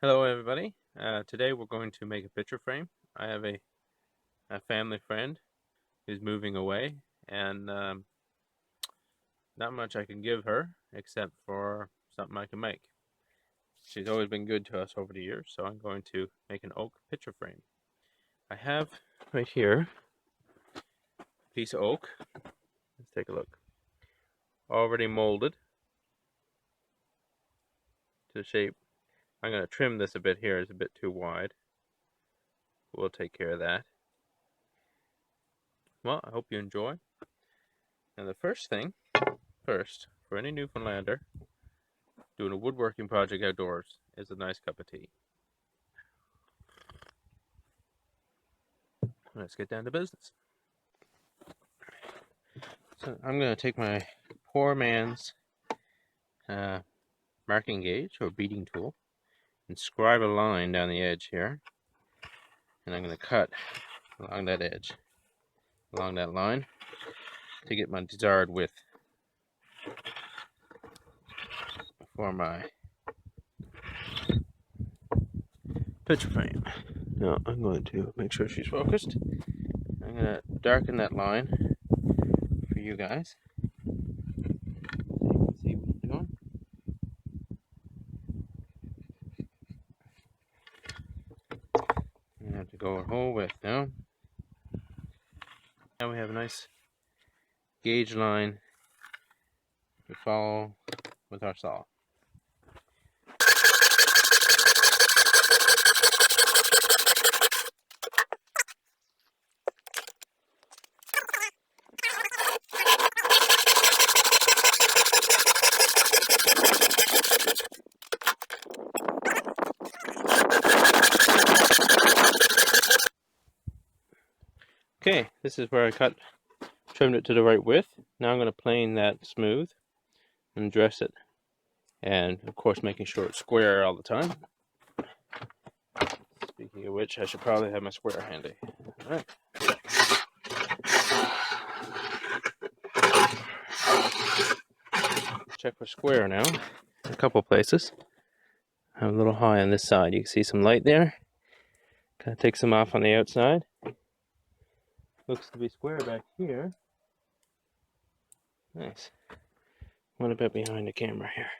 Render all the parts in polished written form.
Hello everybody. Today we're going to make a picture frame. I have a family friend who's moving away and not much I can give her except for something I can make. She's always been good to us over the years, so I'm going to make an oak picture frame. I have right here a piece of oak. Let's take a look. Already molded to shape. I'm going to trim this a bit here. It's a bit too wide. We'll take care of that. Well, I hope you enjoy. And the first, for any Newfoundlander doing a woodworking project outdoors, is a nice cup of tea. Let's get down to business. So I'm going to take my poor man's marking gauge or beading tool and scribe a line down the edge here. And I'm going to cut along that edge, along that line, to get my desired width for my picture frame. Now I'm going to make sure she's focused. I'm going to darken that line for you guys. You can see what I'm doing. I have to go our whole width now. Now we have a nice gauge line to follow with our saw. Okay, this is where I trimmed it to the right width. Now I'm going to plane that smooth and dress it. And of course making sure it's square all the time. Speaking of which, I should probably have my square handy. Alright. Check for square now. A couple places. I'm a little high on this side. You can see some light there. Kind of take some off on the outside. Looks to be square back here. Nice. What about behind the camera here?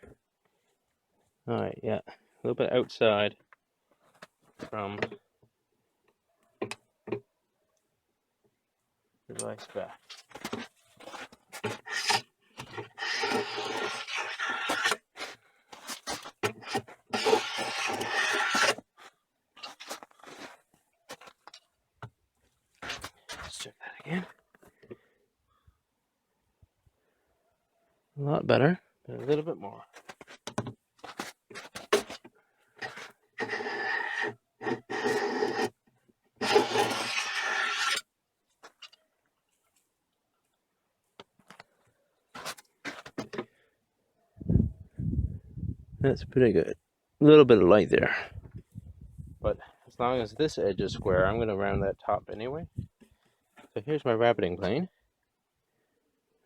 Alright, yeah. A little bit outside from the device back. Let's check that again. A lot better, but a little bit more. That's pretty good. A little bit of light there. But as long as this edge is square, I'm going to round that top anyway. So here's my rabbeting plane.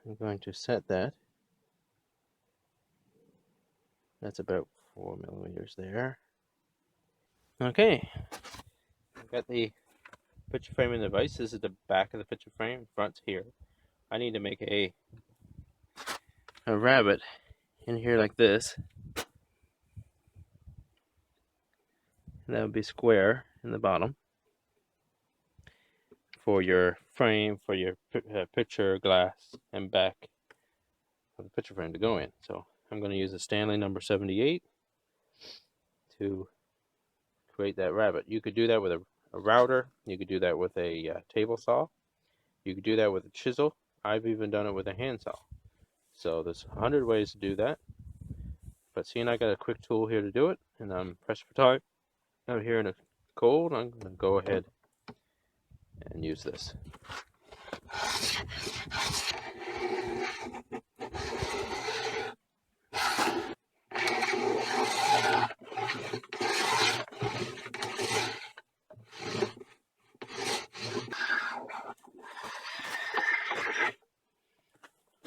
I'm going to set that. That's about 4 millimeters there. Okay. I've got the picture frame and device. This is the back of the picture frame. Front's here. I need to make a rabbet in here like this. And that would be square in the bottom for your frame, for your picture glass and back of the picture frame to go in. So I'm going to use a Stanley number 78 to create that rabbet. You could do that with a router. You could do that with a table saw. You could do that with a chisel. I've even done it with a handsaw. So there's 100 ways to do that. But seeing I got a quick tool here to do it, and I'm pressed for time out here in the cold, I'm going to go ahead and use this.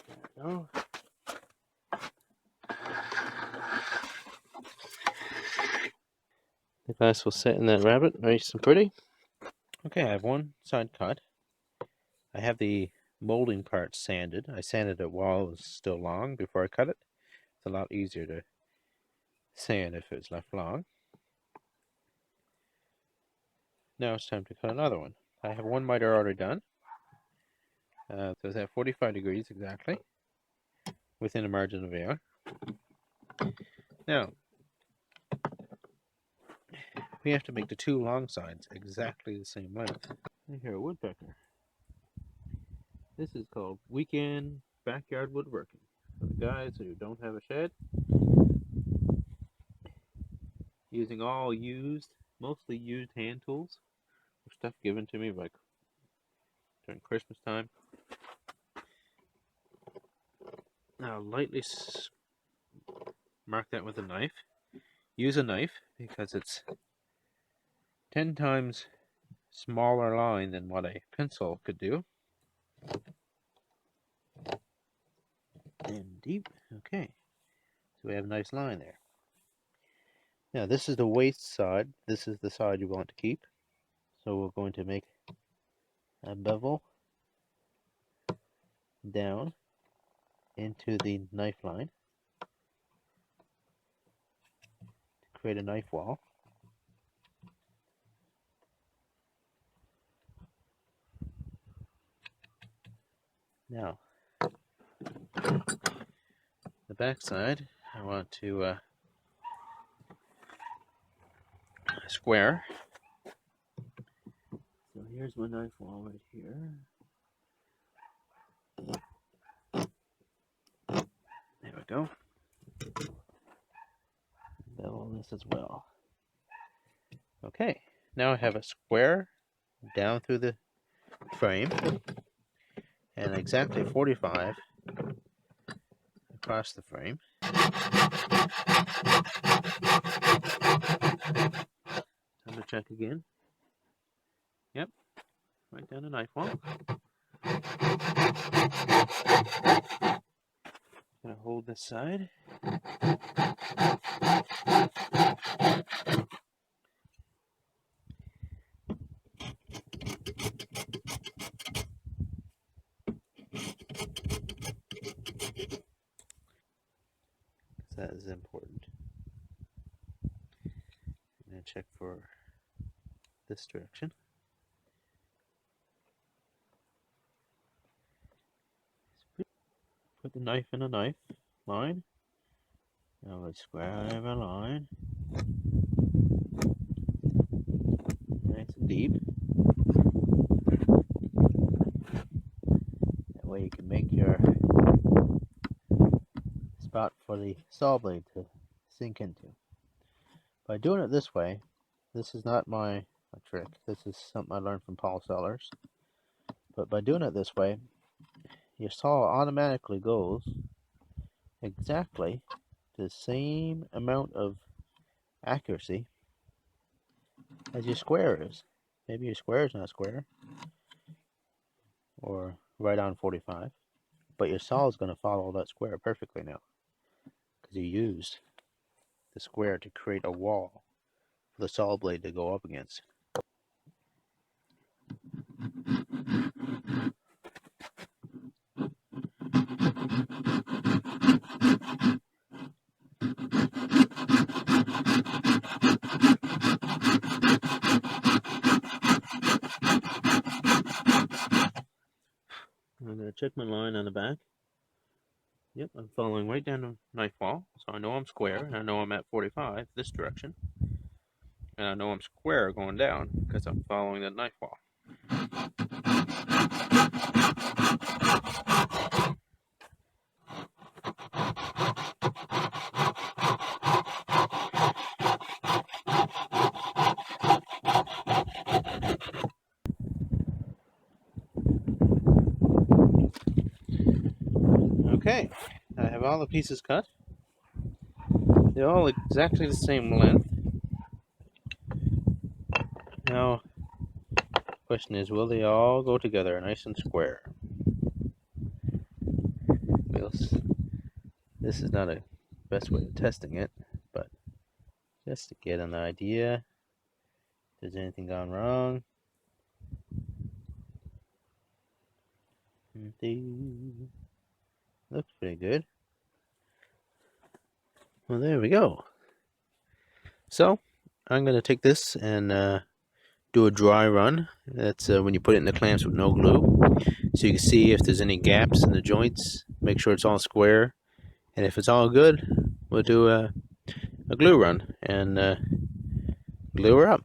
There we go. The glass will sit in that rabbet, nice and pretty. Okay, I have one side cut. I have the molding part sanded. I sanded it while it was still long before I cut it. It's a lot easier to sand if it's left long. Now it's time to cut another one. I have one miter already done. So it's at 45 degrees exactly, within a margin of error. Now, we have to make the two long sides exactly the same length. Here, a woodpecker. This is called weekend backyard woodworking. For the guys who don't have a shed, using all used, mostly used hand tools, or stuff given to me by during Christmas time. Now, lightly mark that with a knife. Use a knife because it's 10 times smaller line than what a pencil could do. And deep. Okay. So we have a nice line there. Now this is the waste side. This is the side you want to keep. So we're going to make a bevel down into the knife line to create a knife wall. Now, the back side, I want to square. So here's my knife wall right here. There we go. Bevel this as well. Okay, now I have a square down through the frame and exactly 45 across the frame. Time to check again. Yep, right down the knife wall. Gonna hold this side. That is important. I'm gonna check for this direction. Put the knife in a knife line. Now let's square a line. Nice and deep. That way you can make your spot for the saw blade to sink into. By doing it this way, this is not my trick. This is something I learned from Paul Sellers. But by doing it this way, your saw automatically goes exactly the same amount of accuracy as your square is. Maybe your square is not square, or right on 45, but your saw is going to follow that square perfectly now, because you used the square to create a wall for the saw blade to go up against. I'm going to check my line on the back. Yep, I'm following right down the knife wall, so I know I'm square, and I know I'm at 45 this direction, and I know I'm square going down because I'm following the knife wall. Okay, I have all the pieces cut. They're all exactly the same length. Now, the question is, will they all go together nice and square? This is not a best way of testing it, but just to get an idea. there's anything gone wrong. Looks pretty good. Well, there we go. So I'm going to take this and do a dry run. That's when you put it in the clamps with no glue. So you can see if there's any gaps in the joints. Make sure it's all square. And if it's all good, we'll do a glue run and glue her up.